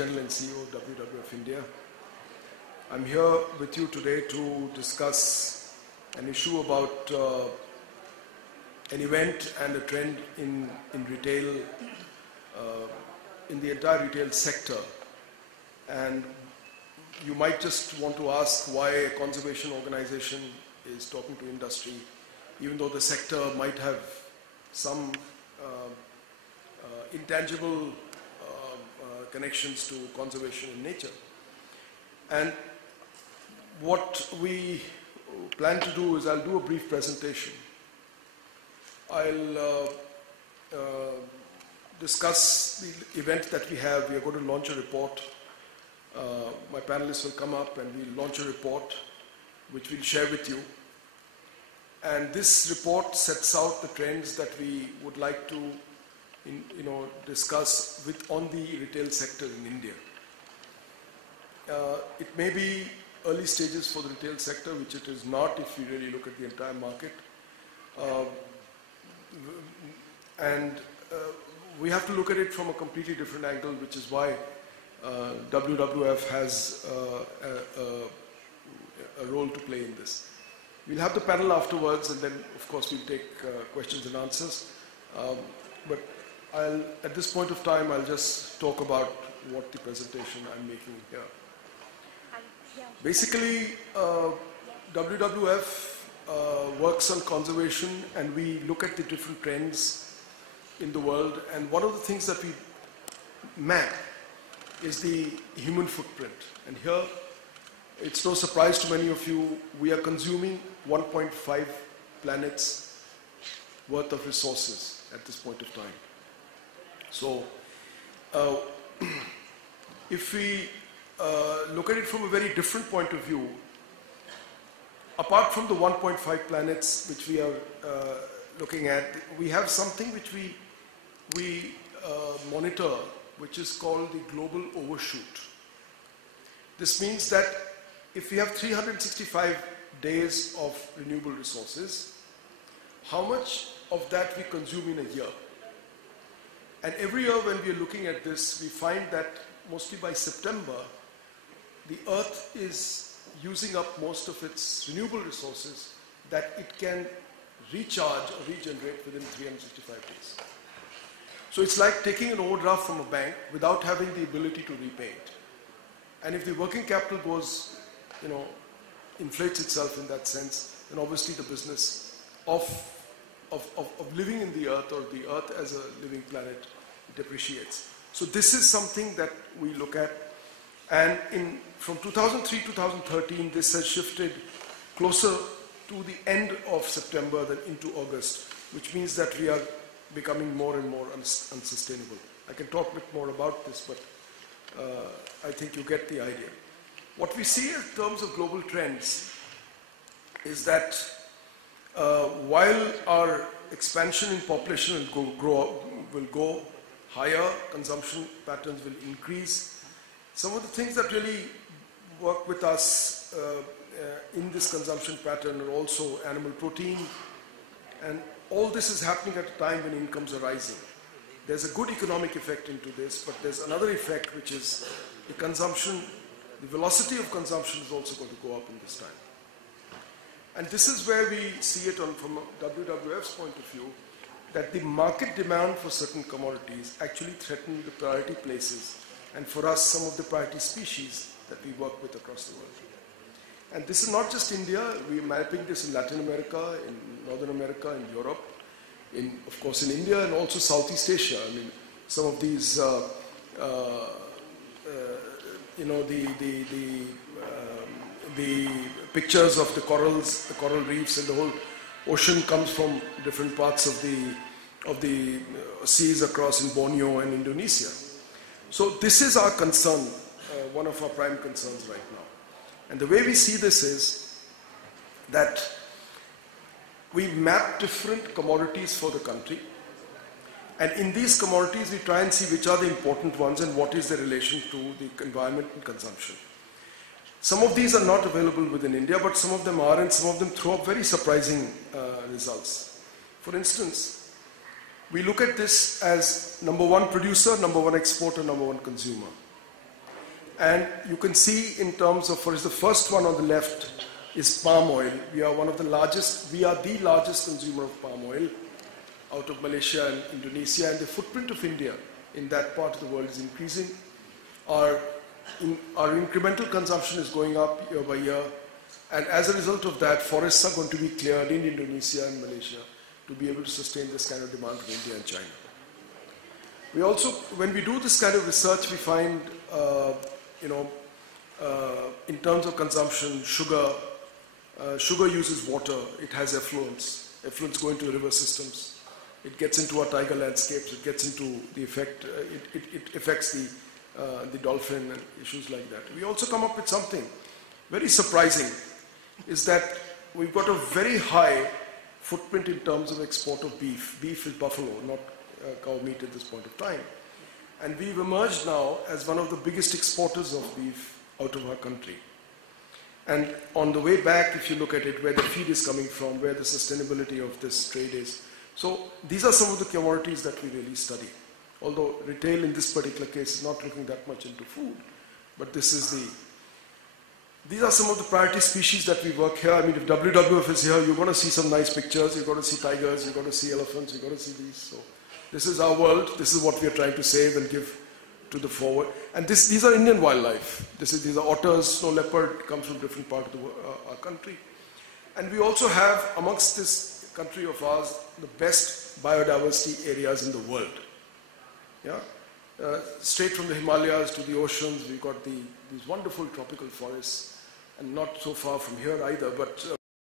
General and CEO of WWF India. I'm here with you today to discuss an issue about an event and a trend in retail, in the entire retail sector. And you might just want to ask why a conservation organization is talking to industry, even though the sector might have some intangible connections to conservation in nature. And what we plan to do is I'll do a brief presentation. I'll discuss the event that we have. We are going to launch a report. My panelists will come up and we'll launch a report which we'll share with you. And this report sets out the trends that we would like to discuss on the retail sector in India. It may be early stages for the retail sector, which it is not if you really look at the entire market. We have to look at it from a completely different angle, which is why WWF has a role to play in this. We'll have the panel afterwards, and then, of course, we'll take questions and answers. But at this point of time, I'll just talk about what the presentation I'm making here. Basically, WWF works on conservation, and we look at the different trends in the world. And one of the things that we map is the human footprint. And here, it's no surprise to many of you, we are consuming 1.5 planets worth of resources at this point of time. So, if we look at it from a very different point of view, apart from the 1.5 planets which we are looking at, we have something which we monitor, which is called the global overshoot. This means that if we have 365 days of renewable resources, how much of that we consume in a year? And every year when we are looking at this, we find that mostly by September, the Earth is using up most of its renewable resources that it can recharge or regenerate within 365 days. So it's like taking an overdraft from a bank without having the ability to repay it. And if the working capital goes, inflates itself in that sense, then obviously the business of living in the Earth, or the Earth as a living planet, depreciates. So this is something that we look at. And from 2003 to 2013, this has shifted closer to the end of September than into August, which means that we are becoming more and more unsustainable. I can talk a bit more about this, but I think you get the idea. What we see in terms of global trends is that while our expansion in population will go higher, consumption patterns will increase. Some of the things that really work with us in this consumption pattern are also animal protein, and all this is happening at a time when incomes are rising. There's a good economic effect into this, but there's another effect, which is the consumption, the velocity of consumption is also going to go up in this time. And this is where we see it from WWF's point of view, that the market demand for certain commodities actually threaten the priority places, and for us, some of the priority species that we work with across the world. And this is not just India. We're mapping this in Latin America, in Northern America, in Europe, of course in India, and also Southeast Asia. I mean, some of these, the pictures of the corals, the coral reefs, and the whole ocean comes from different parts of the seas across in Borneo and Indonesia. So this is our concern, one of our prime concerns right now. And the way we see this is that we map different commodities for the country, and in these commodities we try and see which are the important ones and what is the relation to the environment and consumption. Some of these are not available within India, but some of them are, and some of them throw up very surprising results. For instance, we look at this as number one producer, number one exporter, number one consumer. And you can see in terms of, for instance, the first one on the left is palm oil. We are the largest consumer of palm oil out of Malaysia and Indonesia, and the footprint of India in that part of the world is increasing. Our incremental consumption is going up year by year, and as a result of that, forests are going to be cleared in Indonesia and Malaysia to be able to sustain this kind of demand from India and China. We also, when we do this kind of research, we find, in terms of consumption, sugar uses water, it has effluents. Effluents go into river systems. It gets into our tiger landscapes, it gets into the effect, it affects the dolphin and issues like that. We also come up with something very surprising, is that we've got a very high footprint in terms of export of beef. Beef is buffalo, not cow meat at this point of time. And we've emerged now as one of the biggest exporters of beef out of our country. And on the way back, if you look at it, where the feed is coming from, where the sustainability of this trade is. So these are some of the commodities that we really study. Although retail in this particular case is not looking that much into food, but these are some of the priority species that we work here. I mean, if WWF is here, you're going to see some nice pictures. You're going to see tigers, you're going to see elephants, you're going to see these. So this is our world. This is what we are trying to save and give to the forward. And these are Indian wildlife. These are otters, snow leopard, comes from different parts of our country. And we also have, amongst this country of ours, the best biodiversity areas in the world. Yeah? Straight from the Himalayas to the oceans, we've got these wonderful tropical forests, and not so far from here either, but